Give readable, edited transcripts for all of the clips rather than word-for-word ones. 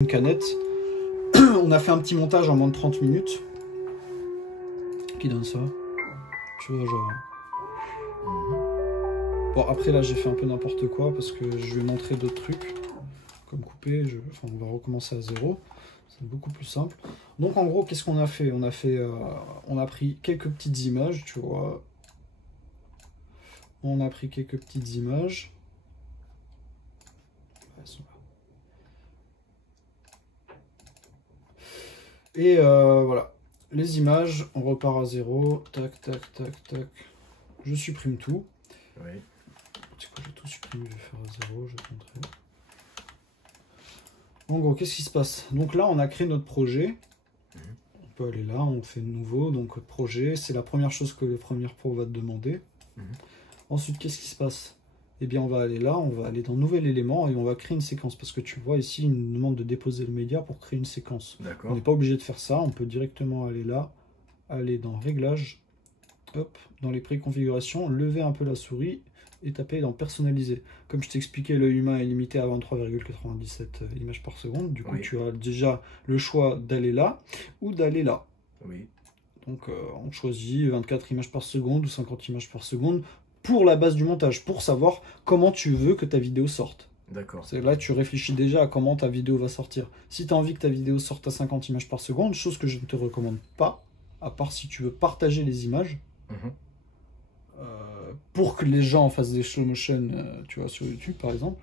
une canette. On a fait un petit montage en moins de 30 minutes. Qui donne ça? Tu vois, genre... Bon, après là, j'ai fait un peu n'importe quoi parce que je vais montrer d'autres trucs. Comme couper, enfin, on va recommencer à zéro. C'est beaucoup plus simple. Donc en gros, qu'est-ce qu'on a fait? On a pris quelques petites images, tu vois. On a pris quelques petites images. Et voilà, les images, on repart à zéro, tac, tac, tac, tac. Je supprime tout. Oui. C'est quoi, j'ai tout supprimé, je vais faire à zéro, je vais te montrer. En gros, qu'est-ce qui se passe? Donc là, on a créé notre projet. On peut aller là, on fait nouveau, donc projet, c'est la première chose que le Premiere Pro va te demander. Ensuite, qu'est-ce qui se passe? Eh bien, on va aller là, on va aller dans nouvel élément et on va créer une séquence. Parce que tu vois ici, il nous demande de déposer le média pour créer une séquence. On n'est pas obligé de faire ça, on peut directement aller là, aller dans réglages, hop, dans les préconfigurations, lever un peu la souris et taper dans personnaliser. Comme je t'expliquais, l'œil humain est limité à 23,97 images par seconde. Du coup, tu as déjà le choix d'aller là ou d'aller là. Donc, on choisit 24 images par seconde ou 50 images par seconde pour la base du montage, pour savoir comment tu veux que ta vidéo sorte. D'accord. Là, tu réfléchis déjà à comment ta vidéo va sortir. Si tu as envie que ta vidéo sorte à 50 images par seconde, chose que je ne te recommande pas, à part si tu veux partager les images, pour que les gens fassent des slow motion, tu vois, sur YouTube par exemple.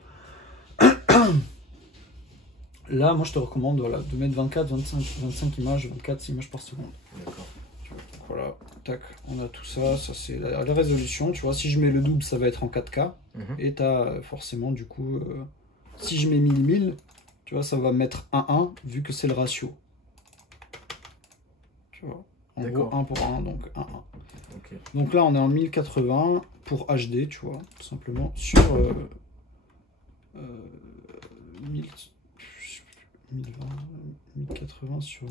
Là, moi je te recommande voilà, de mettre 24, 25 images, 24 images par seconde. D'accord. Voilà, tac, on a tout ça, ça c'est la résolution, tu vois, si je mets le double, ça va être en 4K, et tu as forcément, du coup, si je mets 1000, tu vois, ça va mettre 1-1, vu que c'est le ratio. Tu vois, en gros, 1 pour 1, donc 1-1. Okay. Donc là, on est en 1080 pour HD, tu vois, tout simplement, sur 1080 sur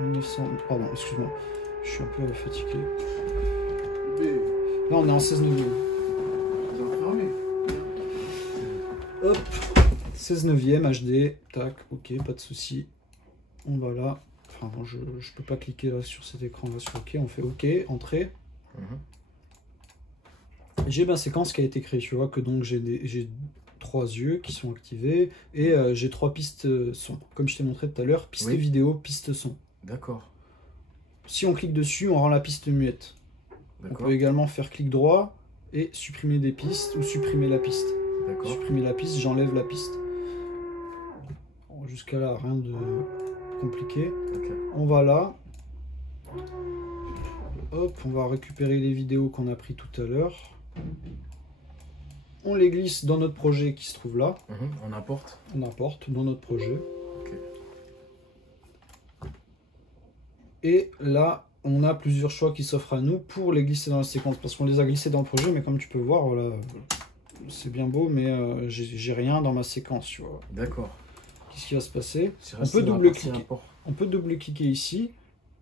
1900, pardon, excuse-moi, je suis un peu fatigué. Là, on est en 16 neuvième. Hop, 16 neuvième HD, tac, ok, pas de souci. On va là, enfin, je peux pas cliquer là sur cet écran là sur OK, on fait OK, entrée. J'ai ma séquence qui a été créée, tu vois que donc j'ai 3 yeux qui sont activés et j'ai 3 pistes son. Comme je t'ai montré tout à l'heure, piste vidéo, piste son. D'accord. Si on clique dessus, on rend la piste muette. On peut également faire clic droit et supprimer des pistes ou supprimer la piste. Supprimer la piste, j'enlève la piste. Jusqu'à là, rien de compliqué. On va là. Hop, on va récupérer les vidéos qu'on a pris tout à l'heure. On les glisse dans notre projet qui se trouve là. On importe. On importe dans notre projet. Et là, on a plusieurs choix qui s'offrent à nous pour les glisser dans la séquence. Parce qu'on les a glissés dans le projet, mais comme tu peux voir, voilà, c'est bien beau, mais j'ai rien dans ma séquence, tu vois. D'accord. Qu'est-ce qui va se passer? On peut double-cliquer. On peut double-cliquer ici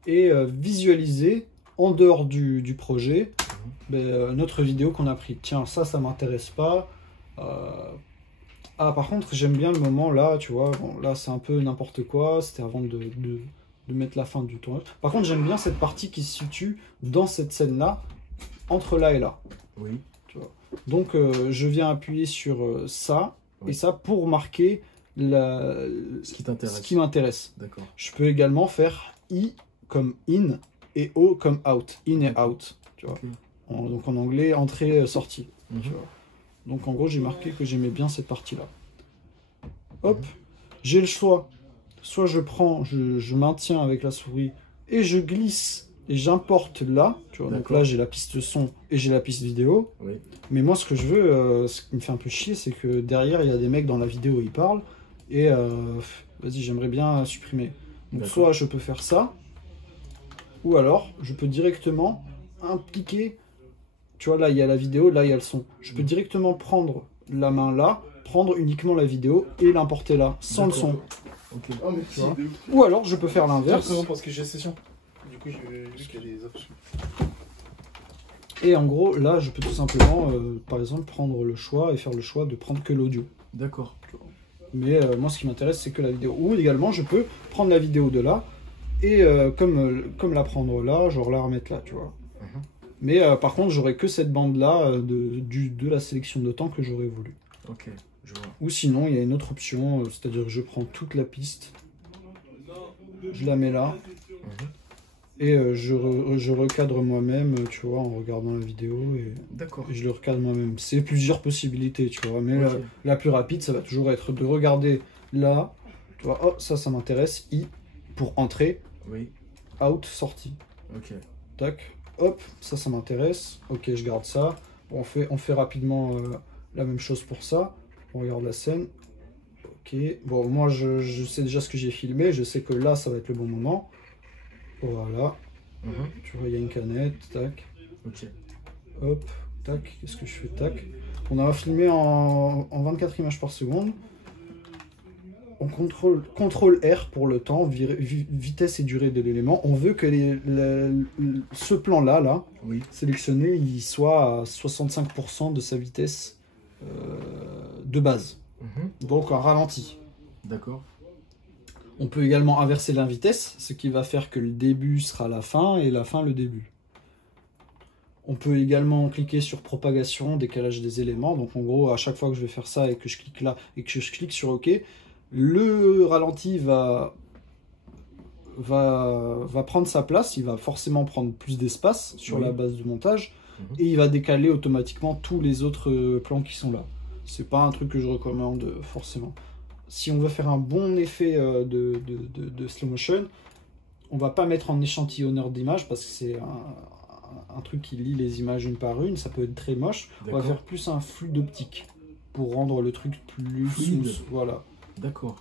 et visualiser en dehors du projet notre vidéo qu'on a pris. Tiens, ça m'intéresse pas. Ah, par contre, j'aime bien le moment là, tu vois. Bon, là, c'est un peu n'importe quoi. C'était avant de mettre la fin du tournage. Par contre, j'aime bien cette partie qui se situe dans cette scène-là, entre là et là. Tu vois. Donc, je viens appuyer sur ça et ça pour marquer ce qui m'intéresse. Je peux également faire I comme in et O comme out. In et out. Tu vois. Donc en anglais, entrée, sortie. Tu vois. Donc en gros, j'ai marqué que j'aimais bien cette partie-là. Hop, j'ai le choix. Soit je prends, je maintiens avec la souris et je glisse et j'importe là. Tu vois. Donc là, j'ai la piste son et j'ai la piste vidéo. Mais moi, ce que je veux, ce qui me fait un peu chier, c'est que derrière, il y a des mecs dans la vidéo, ils parlent. Et vas-y, j'aimerais bien supprimer. Donc soit je peux faire ça, ou alors je peux directement impliquer. Tu vois, là il y a la vidéo, là il y a le son. Je peux directement prendre la main là, prendre uniquement la vidéo et l'importer là, sans le son. Tu vois. Ou alors je peux faire l'inverse. Parce que j'ai session. Du coup, j'ai vu qu'il y a des options. Et en gros, là je peux tout simplement, par exemple, prendre le choix et faire le choix de prendre que l'audio. D'accord. Mais moi, ce qui m'intéresse, c'est que la vidéo. Ou également, je peux prendre la vidéo de là et comme la prendre là, genre la remettre là, tu vois. Mais par contre, j'aurai que cette bande-là de la sélection de temps que j'aurais voulu. Ok, je vois. Ou sinon, il y a une autre option, c'est-à-dire que je prends toute la piste, je la mets là, et je recadre moi-même, tu vois, en regardant la vidéo, et je le recadre moi-même. C'est plusieurs possibilités, tu vois, mais la plus rapide, ça va toujours être de regarder là, tu vois, oh, ça m'intéresse, I, pour entrer, out, sortie. Ok. Tac, hop, ça m'intéresse, ok, je garde ça. Bon, on fait rapidement la même chose pour ça. On regarde la scène. Ok, bon, moi je sais déjà ce que j'ai filmé, je sais que là ça va être le bon moment. Voilà. Tu vois, il y a une canette, tac. Ok. Hop, tac, qu'est-ce que je fais, tac. On a filmé en 24 images par seconde. On contrôle R pour le temps, vitesse et durée de l'élément. On veut que ce plan-là, sélectionné, il soit à 65% de sa vitesse de base. Donc un ralenti. D'accord. On peut également inverser la vitesse, ce qui va faire que le début sera la fin et la fin le début. On peut également cliquer sur propagation, décalage des éléments. Donc en gros, à chaque fois que je vais faire ça et que je clique là et que je clique sur OK, le ralenti va prendre sa place, il va forcément prendre plus d'espace sur la base du montage et il va décaler automatiquement tous les autres plans qui sont là. C'est pas un truc que je recommande forcément. Si on veut faire un bon effet de slow motion, on va pas mettre en échantillonneur d'images parce que c'est un truc qui lit les images une par une, ça peut être très moche. On va faire plus un flux d'optique pour rendre le truc plus smooth. Voilà. D'accord.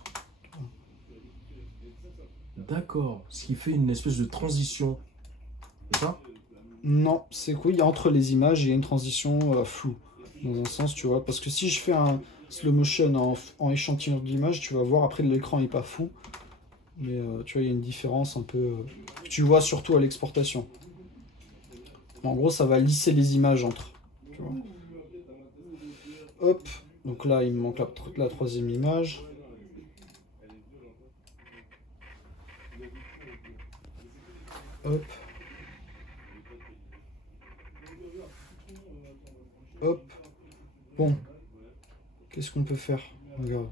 D'accord. Ce qui fait une espèce de transition. C'est ça? Non, c'est quoi? Entre les images, il y a une transition floue. Dans un sens, tu vois. Parce que si je fais un slow motion en échantillon d'images, tu vas voir après l'écran n'est pas fou. Mais tu vois, il y a une différence un peu que tu vois surtout à l'exportation. En gros, ça va lisser les images entre. Tu vois. Hop. Donc là, il me manque la troisième image. Hop. Hop. Bon. Qu'est-ce qu'on peut faire? Regarde.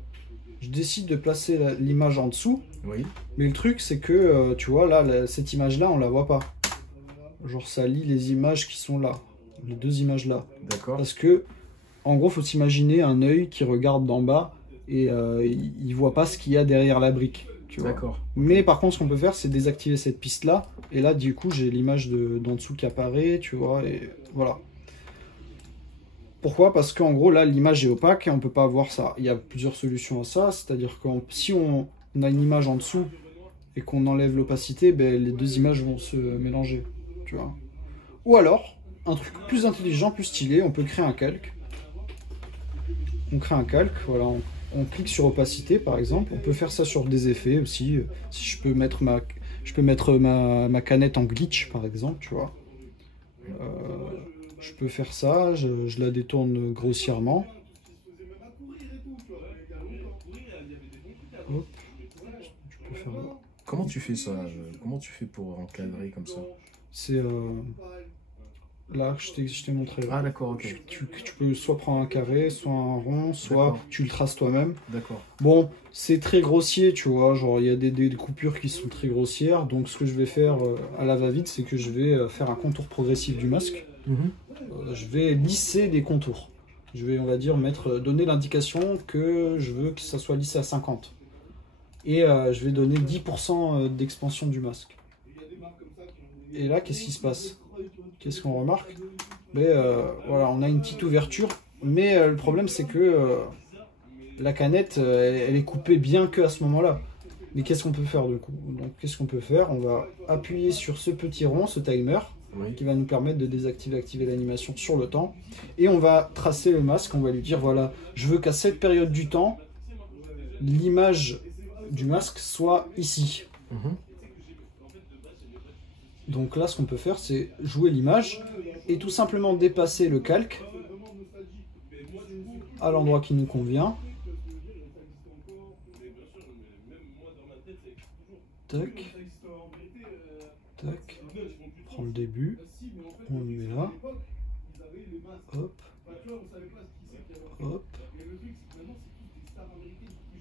Je décide de placer l'image en dessous. Oui. Mais le truc, c'est que, tu vois, là, cette image-là, on la voit pas. Genre, ça lit les images qui sont là. Les deux images là. D'accord. Parce que, en gros, faut s'imaginer un œil qui regarde d'en bas et il voit pas ce qu'il y a derrière la brique. D'accord. Mais par contre, ce qu'on peut faire, c'est désactiver cette piste-là. Et là, du coup, j'ai l'image d'en dessous qui apparaît, tu vois, et voilà. Pourquoi? Parce qu'en gros, là, l'image est opaque et on peut pas voir ça. Il y a plusieurs solutions à ça. C'est-à-dire que si on a une image en dessous et qu'on enlève l'opacité, ben, les deux images vont se mélanger, tu vois. Ou alors, un truc plus intelligent, plus stylé, on peut créer un calque. On crée un calque, voilà, on clique sur opacité par exemple, on peut faire ça sur des effets aussi, si je peux mettre ma canette en glitch par exemple, tu vois. Je peux faire ça, je la détourne grossièrement. Hop. Je peux faire... Comment tu fais ça? Comment tu fais pour encadrer comme ça? C'est là, je t'ai montré. Ah d'accord, ok. Tu peux soit prendre un carré, soit un rond, soit tu le traces toi-même. D'accord. Bon, c'est très grossier, tu vois, genre il y a des coupures qui sont très grossières, donc ce que je vais faire à la va-vite, c'est que je vais faire un contour progressif du masque. Je vais lisser des contours. Je vais, on va dire, donner l'indication que je veux que ça soit lissé à 50. Et je vais donner 10% d'expansion du masque. Et là, qu'est-ce qui se passe? Qu'est-ce qu'on remarque? Voilà, on a une petite ouverture, mais le problème c'est que la canette, elle est coupée bien que à ce moment-là. Mais qu'est-ce qu'on peut faire du coup? Donc qu'est-ce qu'on peut faire? On va appuyer sur ce petit rond, ce timer, qui va nous permettre de désactiver, activer l'animation sur le temps. Et on va tracer le masque, on va lui dire voilà, je veux qu'à cette période du temps, l'image du masque soit ici. Donc là, ce qu'on peut faire, c'est jouer l'image et tout simplement dépasser le calque à l'endroit qui nous convient. Tac. Tac. On prend le début. On le met là. Hop. Hop.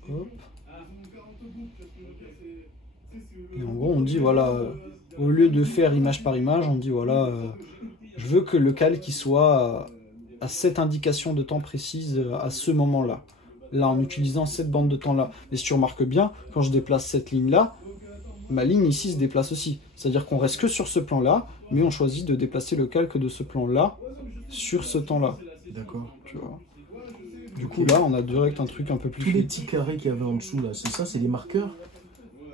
Hop. Et en gros, on dit voilà, au lieu de faire image par image, on dit voilà, je veux que le calque il soit à cette indication de temps précise à ce moment-là. Là, en utilisant cette bande de temps-là. Et si tu remarques bien, quand je déplace cette ligne-là, ma ligne ici se déplace aussi. C'est-à-dire qu'on reste que sur ce plan-là, mais on choisit de déplacer le calque de ce plan-là sur ce temps-là. D'accord. Tu vois. Du coup, là, on a direct un truc un peu plus... Tous les petits carrés qu'il y avait en dessous, là, c'est ça, c'est les marqueurs?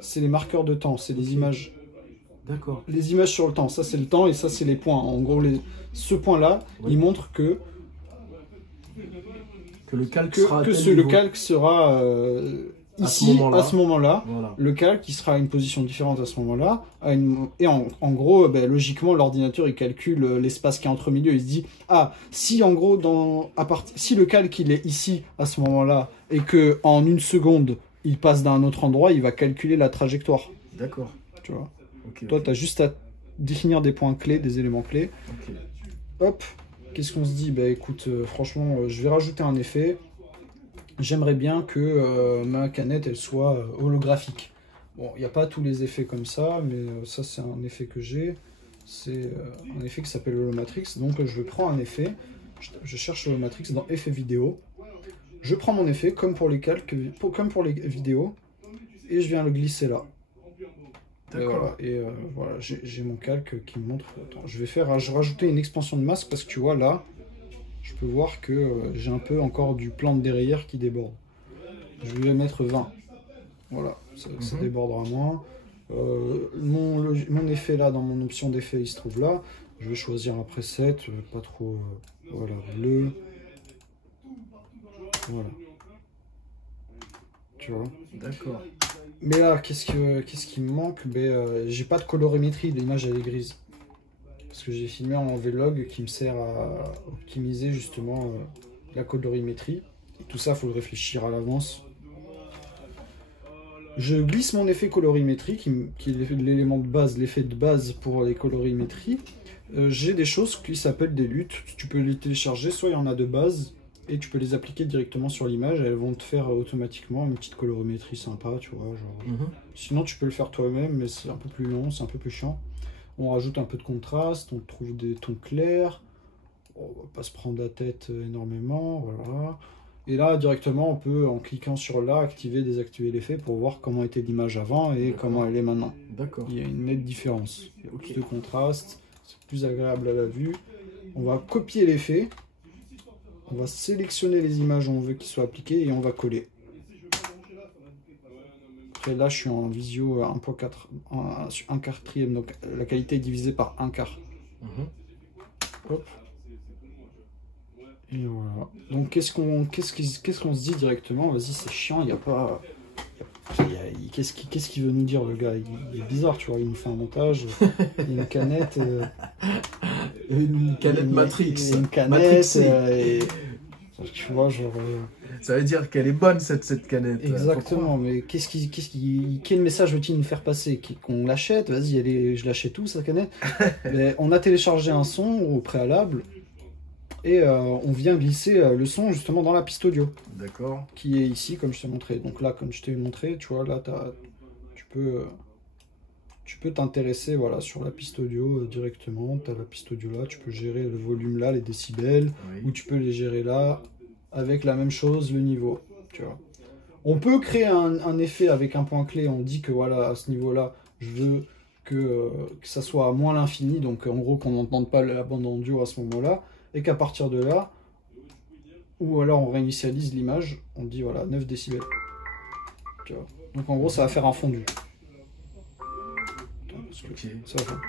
C'est les marqueurs de temps, c'est les images. D'accord. Les images sur le temps, ça c'est le temps et ça c'est les points. En gros, ce point-là, il montre que le calque sera le calque sera ici, à ce moment-là. Voilà. Le calque il sera à une position différente à ce moment-là. Et en gros, logiquement, l'ordinateur il calcule l'espace qui est entre milieu. Il se dit, ah, si en gros, si le calque il est ici à ce moment-là et que en une seconde il passe d'un autre endroit, il va calculer la trajectoire. D'accord. Tu vois. Okay, Toi, tu as juste à définir des points clés, des éléments clés. Okay. Hop. Qu'est-ce qu'on se dit? Bah écoute, franchement, je vais rajouter un effet. J'aimerais bien que ma canette, elle soit holographique. Bon, il n'y a pas tous les effets comme ça, mais ça, c'est un effet que j'ai. C'est un effet qui s'appelle Holomatrix. Donc, je prends un effet. Je cherche Holomatrix dans effet vidéo. Je prends mon effet, comme pour les calques, comme pour les vidéos, et je viens le glisser là. Voilà, j'ai mon calque qui me montre. Attends, je vais rajouter une expansion de masque parce que tu vois là, je peux voir que j'ai un peu encore du plan de derrière qui déborde. Je vais mettre 20. Voilà, ça débordera moins. Mon effet là, dans mon option d'effet, il se trouve là. Je vais choisir un preset, pas trop. Voilà, bleu. Voilà. Tu vois. D'accord. Mais là, qu'est-ce qui me manque? J'ai pas de colorimétrie, l'image elle est grise. Parce que j'ai filmé en vlog qui me sert à optimiser justement la colorimétrie. Et tout ça, il faut le réfléchir à l'avance. Je glisse mon effet colorimétrie, qui est l'élément de base, l'effet de base pour les colorimétries. J'ai des choses qui s'appellent des luttes. Tu peux les télécharger, soit il y en a de base, et tu peux les appliquer directement sur l'image, elles vont te faire automatiquement une petite colorimétrie sympa, tu vois. Genre. Sinon, tu peux le faire toi-même, mais c'est un peu plus long, c'est un peu plus chiant. On rajoute un peu de contraste, on trouve des tons clairs. On va pas se prendre la tête énormément, voilà. Et là, directement, on peut, en cliquant sur là, activer, désactiver l'effet pour voir comment était l'image avant et comment elle est maintenant. D'accord. Il y a une nette différence. Il y a plus de contraste, c'est plus agréable à la vue. On va copier l'effet. On va sélectionner les images où on veut qu'ils soient appliquées et on va coller. Et là, je suis en visio 1/4, donc la qualité est divisée par 1/4. Hop. Et voilà. Donc, qu'est-ce qu'on se dit directement? Vas-y, c'est chiant, il n'y a pas... Qu'est-ce qu'il veut nous dire, le gars? Il est bizarre, tu vois, il nous fait un montage, il y a une canette... une canette Matrix. Une canette, tu vois, genre... Ça veut dire qu'elle est bonne, cette canette. Exactement, mais quel message veut-il nous faire passer? Qu'on l'achète? Vas-y, je l'achète tout, cette canette. Mais on a téléchargé un son au préalable, et on vient glisser le son justement dans la piste audio. D'accord. Qui est ici, comme je t'ai montré. Donc là, comme je t'ai montré, tu vois, là, tu peux t'intéresser, voilà, sur la piste audio directement. Tu as la piste audio là, tu peux gérer le volume là, les décibels, ou tu peux les gérer là, avec la même chose, le niveau, tu vois. On peut créer un effet avec un point clé, on dit que voilà, à ce niveau-là, je veux que ça soit à moins l'infini, donc en gros qu'on n'entende pas la bande audio à ce moment-là, et qu'à partir de là, ou alors on réinitialise l'image, on dit voilà, 9 décibels. Tu vois. Donc en gros, ça va faire un fondu. Attends, parce que ça va faire.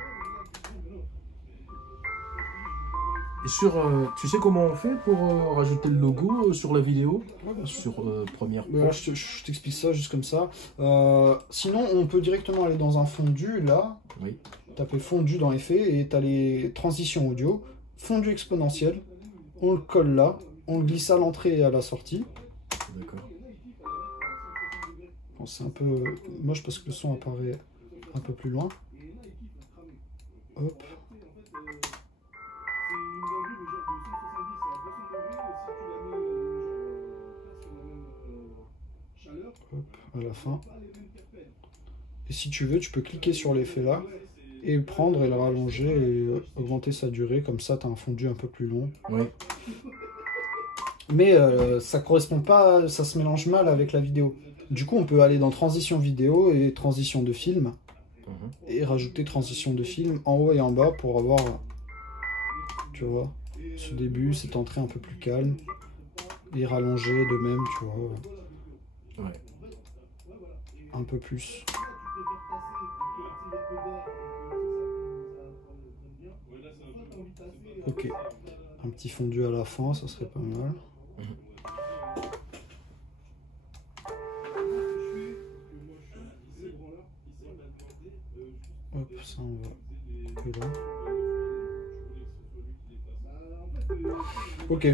Et tu sais comment on fait pour rajouter le logo sur la vidéo? Ouais, sur Premiere Pro. Là, je t'explique ça juste comme ça. Sinon, on peut directement aller dans un fondu, là. Oui. Taper fondu dans effet et tu as les transitions audio. Fondu exponentiel. On le colle là. On le glisse à l'entrée et à la sortie. D'accord. Bon, c'est un peu moche parce que le son apparaît un peu plus loin. Hop. Hop, à la fin. Et si tu veux, tu peux cliquer sur l'effet là et le prendre et le rallonger et augmenter sa durée. Comme ça, tu as un fondu un peu plus long. Oui. Mais ça correspond pas, ça se mélange mal avec la vidéo. Du coup, on peut aller dans transition vidéo et transition de film. Et rajouter transition de film en haut et en bas pour avoir, tu vois, ce début, cette entrée un peu plus calme. Et rallonger de même, tu vois. Ouais. Un peu plus. Ok. Un petit fondu à la fin, ça serait pas mal. Hop, ça on va couper là. Ok.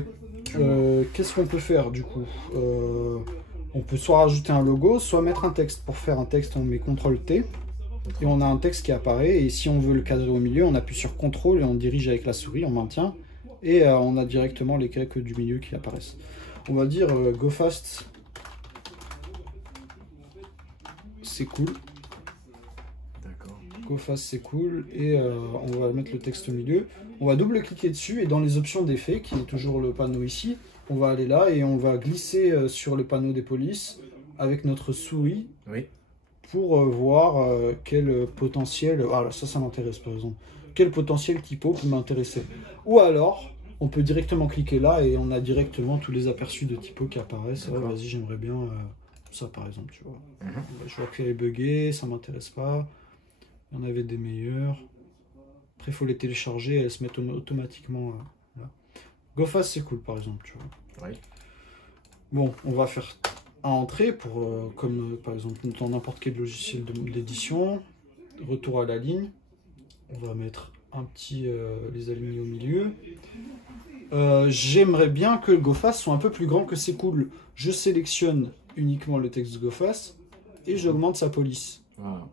Qu'est-ce qu'on peut faire du coup? On peut soit rajouter un logo, soit mettre un texte. Pour faire un texte, on met CTRL-T. Et on a un texte qui apparaît. Et si on veut le cadrer au milieu, on appuie sur CTRL et on dirige avec la souris, on maintient. Et on a directement les calques du milieu qui apparaissent. On va dire Go Fast. C'est cool. D'accord. Go Fast, c'est cool. Et on va mettre le texte au milieu. On va double-cliquer dessus. Et dans les options d'effet, qui est toujours le panneau ici, on va aller là et on va glisser sur le panneau des polices avec notre souris. Oui. Pour voir quel potentiel... Ah, ça m'intéresse par exemple. Quel potentiel typo peut m'intéresser. Ou alors, on peut directement cliquer là et on a directement tous les aperçus de typo qui apparaissent. Oh, vas-y, j'aimerais bien ça par exemple, tu vois. Je vois qu'elle est buggée, ça m'intéresse pas. Il y en avait des meilleurs. Après, il faut les télécharger et elles se mettent automatiquement là. GoFast, c'est cool par exemple, tu vois. Oui. Bon, on va faire... à entrer pour comme par exemple dans n'importe quel logiciel d'édition. Retour à la ligne, on va mettre un petit les aligner au milieu. J'aimerais bien que le GoFast soit un peu plus grand que c'est cool. Je sélectionne uniquement le texte GoFast et j'augmente sa police. Voilà.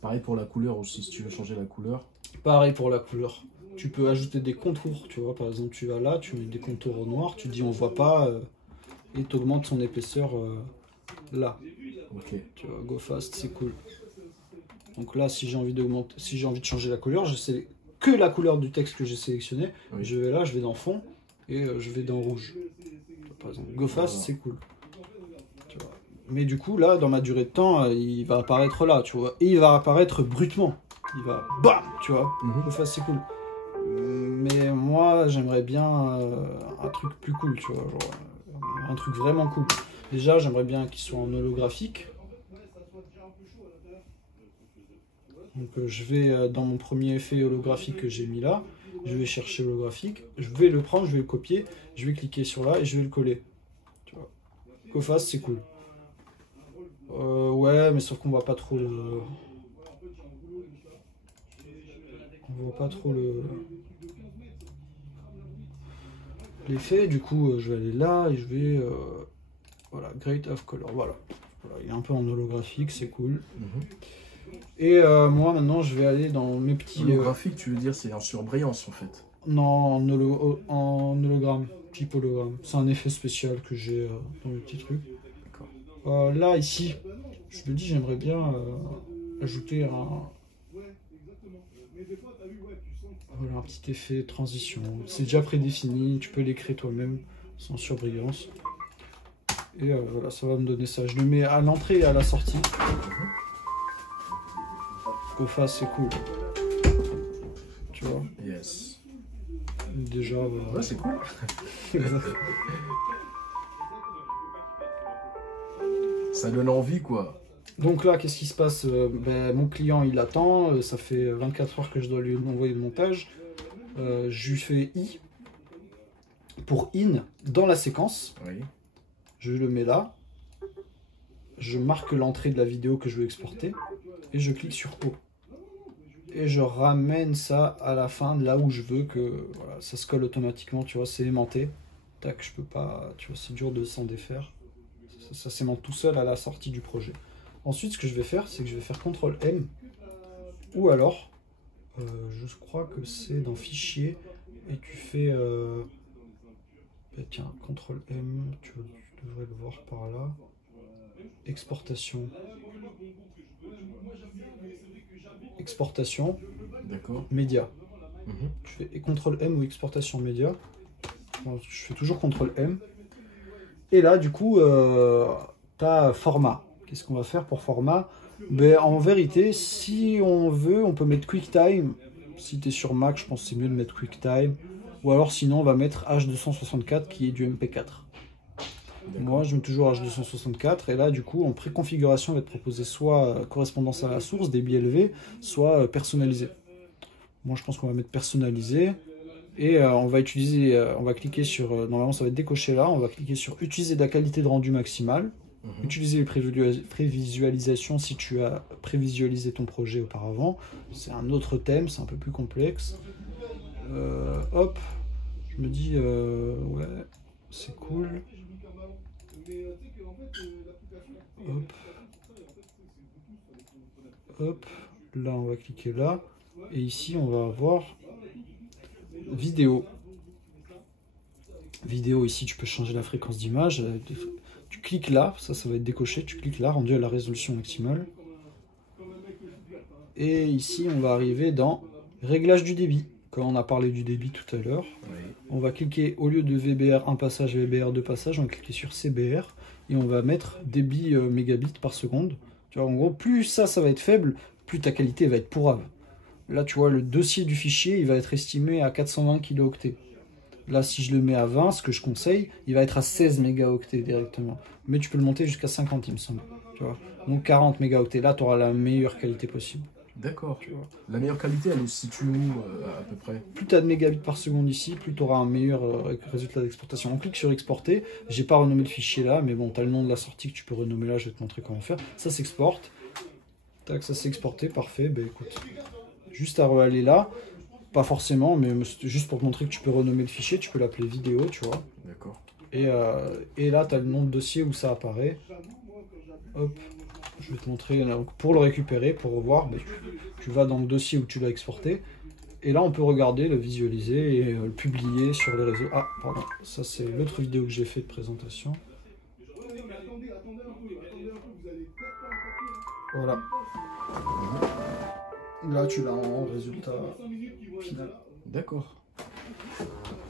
Pareil pour la couleur aussi, si tu veux changer la couleur. Pareil pour la couleur. Tu peux ajouter des contours, tu vois, par exemple tu vas là, tu mets des contours au noir, tu dis on voit pas et tu augmentes son épaisseur là. Ok. Tu vois, Go Fast, c'est cool. Donc là, si j'ai envie d'augmenter, si j'ai envie de changer la couleur, je sais que la couleur du texte que j'ai sélectionné. Oui. Je vais là, je vais dans fond et je vais dans rouge. Par exemple, Go Fast, c'est cool. Tu vois. Mais du coup, là, dans ma durée de temps, il va apparaître là, tu vois. Et il va apparaître brutement. Il va BAM, tu vois. Go Fast, c'est cool. Mais moi, j'aimerais bien un truc plus cool, tu vois. Genre, un truc vraiment cool. Déjà, j'aimerais bien qu'il soit en holographique. Donc je vais dans mon premier effet holographique que j'ai mis là, je vais chercher holographique, je vais le prendre, je vais le copier, je vais cliquer sur là et je vais le coller. Tu vois. GoFast, c'est cool. Ouais, mais sauf qu'on voit pas trop le... On voit pas trop le... l'effet, du coup je vais aller là et je vais... Voilà, Great of Color, voilà. Il est un peu en holographique, c'est cool. Et moi maintenant je vais aller dans mes petits... Holographique, tu veux dire c'est en surbrillance en fait? Non, en hologramme, type hologramme. C'est un effet spécial que j'ai dans le petit truc. Là, ici, je me dis j'aimerais bien ajouter voilà, un petit effet transition. C'est déjà prédéfini, tu peux les créer toi-même sans surbrillance. Et voilà, ça va me donner ça. Je le mets à l'entrée et à la sortie. GoFast, c'est cool. Tu vois? Yes. Déjà, voilà. Ouais, c'est cool. Ça donne envie, quoi. Donc là, qu'est-ce qui se passe? Mon client, il attend. Ça fait 24 heures que je dois lui envoyer le montage. Je lui fais I pour in dans la séquence. Oui. Je le mets là. Je marque l'entrée de la vidéo que je veux exporter. Et je clique sur O. Et je ramène ça à la fin, là où je veux que voilà, ça se colle automatiquement, tu vois, c'est aimanté. Tac, je peux pas, tu vois, c'est dur de s'en défaire. Ça s'aimante tout seul à la sortie du projet. Ensuite, ce que je vais faire, c'est que je vais faire CTRL M. Ou alors, je crois que c'est dans Fichier. Et tu fais... tiens, CTRL M, tu devrais le voir par là. Exportation. Exportation. D'accord. Média. Tu fais CTRL M ou exportation média. Bon, je fais toujours CTRL M. Et là, du coup, tu as format. Qu'est-ce qu'on va faire pour format? Ben, en vérité, si on veut, on peut mettre QuickTime. Si tu es sur Mac, je pense que c'est mieux de mettre QuickTime. Ou alors, sinon, on va mettre H264 qui est du MP4. Moi, je mets toujours H264. Et là, du coup, en préconfiguration, on va te proposer soit correspondance à la source, débit élevé, soit personnalisé. Moi, je pense qu'on va mettre personnalisé. Et on va utiliser, on va cliquer sur, normalement ça va être décoché là, on va cliquer sur utiliser de la qualité de rendu maximale, utiliser les prévisualisations si tu as prévisualisé ton projet auparavant, c'est un autre thème, c'est un peu plus complexe. Hop, je me dis, ouais, c'est cool. Hop. Hop, là on va cliquer là, et ici on va avoir vidéo. Vidéo, ici tu peux changer la fréquence d'image. Tu cliques là, ça va être décoché. Tu cliques là, rendu à la résolution maximale. Et ici on va arriver dans réglage du débit. Quand on a parlé du débit tout à l'heure, on va cliquer au lieu de VBR 1 passage, VBR 2 passages, on va cliquer sur CBR et on va mettre débit mégabits par seconde. Tu vois, en gros, plus ça va être faible, plus ta qualité va être pourrave. Là, tu vois, le dossier du fichier, il va être estimé à 420 kilooctets. Là, si je le mets à 20, ce que je conseille, il va être à 16 mégaoctets directement. Mais tu peux le monter jusqu'à 50, il me semble. Tu vois. Donc 40 mégaoctets, là, tu auras la meilleure qualité possible. D'accord. La meilleure qualité, elle se situe où, à peu près? Plus tu as de mégabits par seconde ici, plus tu auras un meilleur résultat d'exportation. On clique sur exporter. J'ai pas renommé le fichier là, mais bon, tu as le nom de la sortie que tu peux renommer là. Je vais te montrer comment faire. Ça s'exporte. Tac, ça s'est exporté. Parfait. Ben écoute. Juste à aller là, pas forcément, mais juste pour te montrer que tu peux renommer le fichier, tu peux l'appeler vidéo, tu vois. D'accord. Et là, tu as le nom de dossier où ça apparaît. Hop, je vais te montrer. Donc, pour le récupérer, pour revoir, ben, tu vas dans le dossier où tu l'as exporté. Et là, on peut regarder, le visualiser et le publier sur les réseaux. Ah, pardon, ça c'est l'autre vidéo que j'ai fait de présentation. Voilà. Là, tu l'as en résultat final. D'accord.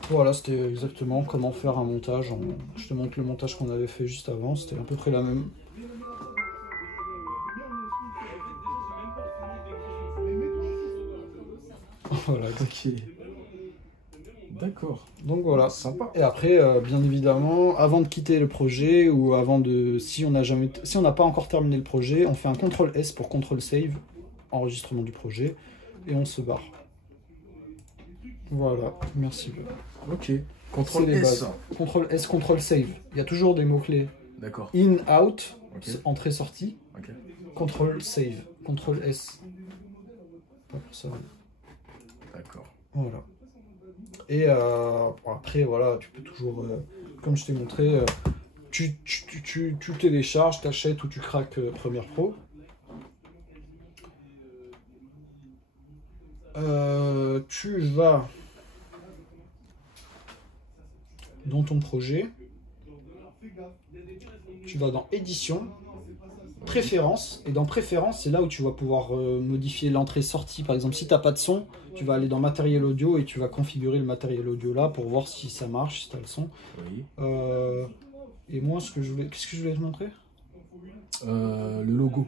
Voilà, c'était exactement comment faire un montage. Je te montre le montage qu'on avait fait juste avant. C'était à peu près la même. Voilà. Ok. D'accord. Donc voilà, sympa. Et après, bien évidemment, avant de quitter le projet ou avant de, si on n'a pas encore terminé le projet, on fait un CTRL S pour CTRL Save, enregistrement du projet, et on se barre. Voilà, merci. Ok. CTRL S. CTRL S, CTRL Save. Il y a toujours des mots-clés. D'accord. In, out, okay. Entrée, sortie. Okay. CTRL Save. CTRL S. Pas pour ça. D'accord. Voilà. Et après, voilà, tu peux toujours, comme je t'ai montré, tu télécharges, t'achètes ou tu craques Premiere Pro. Tu vas dans ton projet, tu vas dans Édition, Préférences, et dans Préférences, c'est là où tu vas pouvoir modifier l'entrée-sortie. Par exemple, si tu n'as pas de son, tu vas aller dans Matériel Audio et tu vas configurer le matériel audio là pour voir si ça marche, si tu as le son. Oui. Et moi, qu'est-ce que je voulais te montrer? Le logo.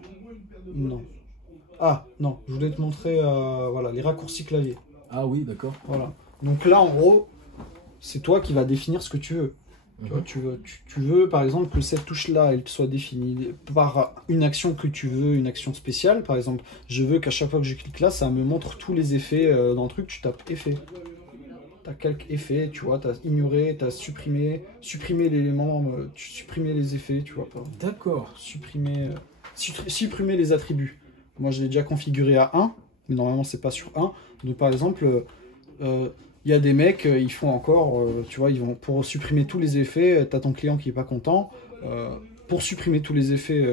Non. Ah, non, je voulais te montrer voilà, les raccourcis clavier. Ah oui, d'accord. Voilà. Donc là, en gros, c'est toi qui vas définir ce que tu veux. Tu vois, tu veux, par exemple, que cette touche-là, elle soit définie par une action que tu veux, une action spéciale. Par exemple, je veux qu'à chaque fois que je clique là, ça me montre tous les effets dans le truc. Tu tapes effet. Tu as quelques effets, tu vois, tu as ignoré, tu as supprimé l'élément, tu supprimer les effets, tu vois. D'accord. Supprimer les attributs. Moi, je l'ai déjà configuré à 1, mais normalement, c'est pas sur 1. Donc, par exemple, il y a des mecs, ils font encore, tu vois, ils vont pour supprimer tous les effets, tu as ton client qui est pas content, pour supprimer tous les effets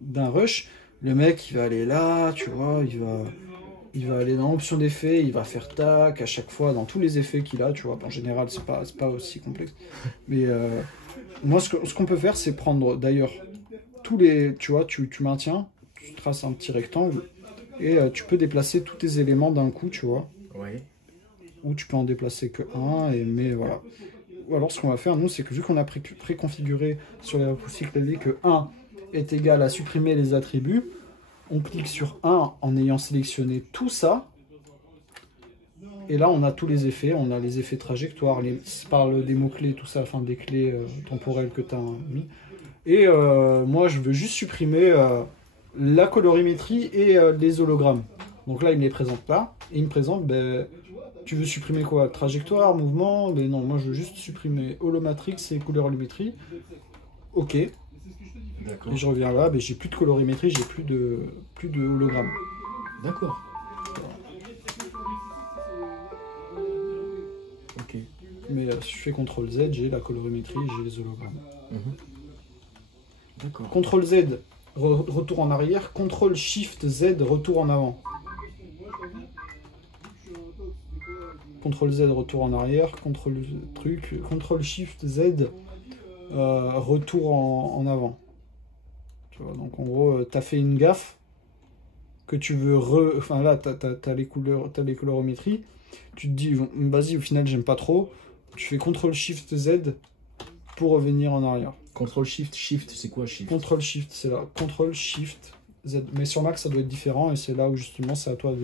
d'un rush, le mec, il va aller là, tu vois, il va aller dans l'option d'effet, il va faire tac, à chaque fois, dans tous les effets qu'il a, tu vois. En général, c'est pas aussi complexe. Mais moi, ce qu'on peut faire, c'est prendre, d'ailleurs, tous les, tu vois, tu maintiens, tu traces un petit rectangle, et tu peux déplacer tous tes éléments d'un coup, tu vois. Ouais. Ou tu peux en déplacer que un, mais voilà. Ou alors ce qu'on va faire, nous, c'est que vu qu'on a préconfiguré sur les raccourcis clavier que 1 est égal à supprimer les attributs, on clique sur 1 en ayant sélectionné tout ça. Et là, on a tous les effets. On a les effets trajectoires, parle des mots-clés, tout ça, enfin des clés temporelles que tu as mis. Et moi, je veux juste supprimer la colorimétrie et les hologrammes. Donc là, il me les présente là. Et il me présente, ben, tu veux supprimer quoi? Trajectoire, mouvement? Mais non, moi je veux juste supprimer holomatrix et colorimétrie. Ok. Et je reviens là, ben, j'ai plus de colorimétrie, j'ai plus de hologramme. D'accord. Ok. Mais si je fais CTRL Z, j'ai la colorimétrie et j'ai les hologrammes. D'accord. CTRL Z, retour en arrière. CTRL SHIFT Z, retour en avant. CTRL Z, retour en arrière. CTRL SHIFT Z, retour en avant. Tu vois, donc en gros, tu as fait une gaffe que tu veux enfin là, tu as les couleurs, tu as les colorimétries. Tu te dis, vas-y, au final, j'aime pas trop. Tu fais CTRL SHIFT Z pour revenir en arrière. CTRL SHIFT, SHIFT, c'est quoi SHIFT? CTRL SHIFT, c'est là. CTRL SHIFT Z. Mais sur Mac, ça doit être différent et c'est là où justement, c'est à toi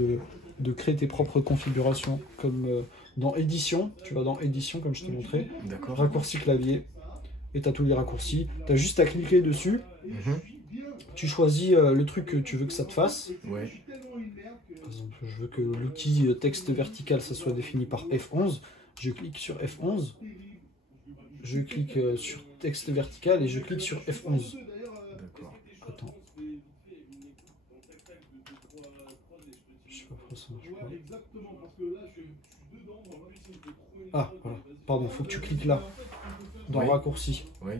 de créer tes propres configurations. Comme dans édition, tu vas dans édition, comme je t'ai montré. D'accord. Raccourci clavier. Et tu as tous les raccourcis. Tu as juste à cliquer dessus. Tu choisis le truc que tu veux que ça te fasse. Ouais. Par exemple, je veux que l'outil texte vertical, ça soit défini par F11. Je clique sur F11. Je clique sur texte vertical et je clique sur F11. D'accord. Attends. Je sais pas pourquoi ça marche pas. Ah, voilà. Pardon, faut que tu cliques là. Dans le raccourci. Oui.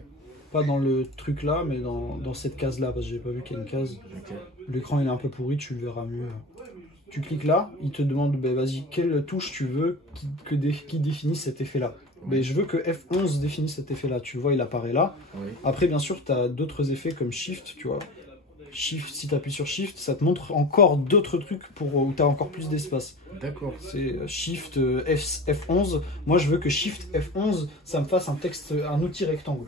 Pas dans le truc là, mais dans cette case là, parce que j'ai pas vu qu'il y a une case. Okay. L'écran il est un peu pourri, tu le verras mieux. Tu cliques là, il te demande, ben, vas-y, quelle touche tu veux qui définisse cet effet là. Mais je veux que F11 définisse cet effet là, tu vois, il apparaît là. Oui. Après, bien sûr, tu as d'autres effets comme Shift, tu vois. Shift, si tu appuies sur Shift, ça te montre encore d'autres trucs où tu as encore plus d'espace. D'accord. C'est Shift F11. Moi, je veux que Shift F11, ça me fasse un outil rectangle.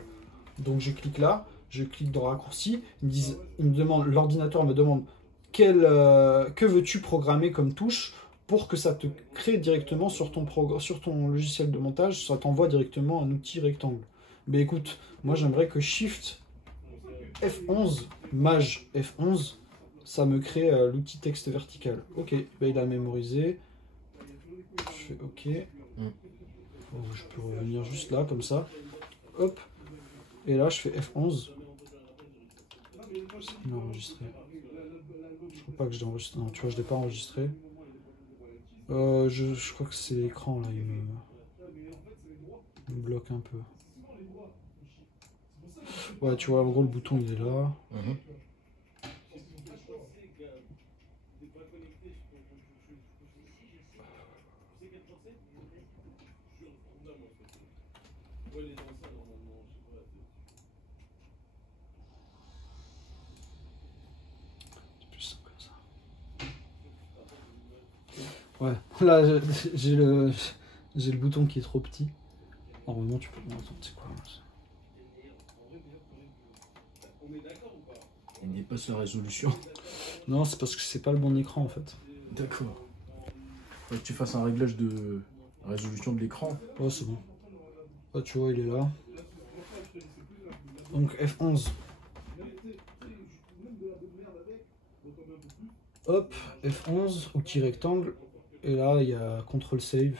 Donc, je clique là, je clique dans raccourci. L'ordinateur me demande que veux-tu programmer comme touche pour que ça te crée directement sur ton logiciel de montage, ça t'envoie directement un outil rectangle. Mais écoute, moi, j'aimerais que Shift F11, Maj F11, ça me crée l'outil texte vertical. Ok, ben, il a mémorisé. Je fais ok. Je peux revenir juste là, comme ça. Hop. Et là, je fais F11. Il m'a enregistré. Je crois pas que je l'ai enregistré. Non, tu vois, je l'ai pas enregistré. Je crois que c'est l'écran, là. Il me bloque un peu. Ouais, tu vois, en gros, le bouton, il est là. Ouais, là j'ai le bouton qui est trop petit. Normalement tu peux... Attends, c'est quoi? Il dépasse la résolution. Non, c'est parce que c'est pas le bon écran en fait. D'accord. Faut que tu fasses un réglage de résolution de l'écran. Ouais, c'est bon. Ah, tu vois, il est là. Donc F11. Hop, F11, outil rectangle. Et là, il y a CTRL SAVE.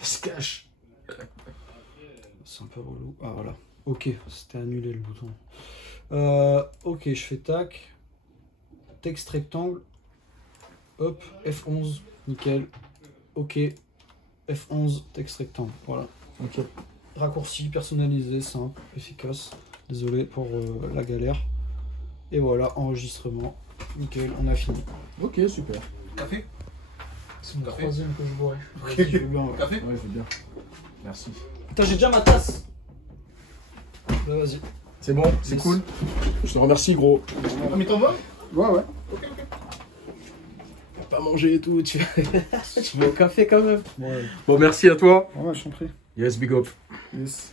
Se cache. C'est un peu relou. Ah voilà. Ok, c'était annulé le bouton. Ok, je fais tac. Texte rectangle. Hop, F11. Nickel. Ok. F11 texte rectangle. Voilà. Ok. Raccourci, personnalisé, simple, efficace. Désolé pour la galère. Et voilà, enregistrement. Nickel, on a fini. Ok, super. Café? C'est le Café. troisième que je boirai. Ok. Vas-y, je veux bien, ouais. Café? Ouais, je veux bien. Merci. Putain, j'ai déjà ma tasse. Là, vas-y. C'est bon, c'est cool. Je te remercie, gros. Ah, mais t'en vas? Ouais, ouais. Ok, ok. Pas manger et tout, tu veux au café quand même. Ouais, Bon, merci à toi. ouais, je t'en prie. Yes, big up. Yes.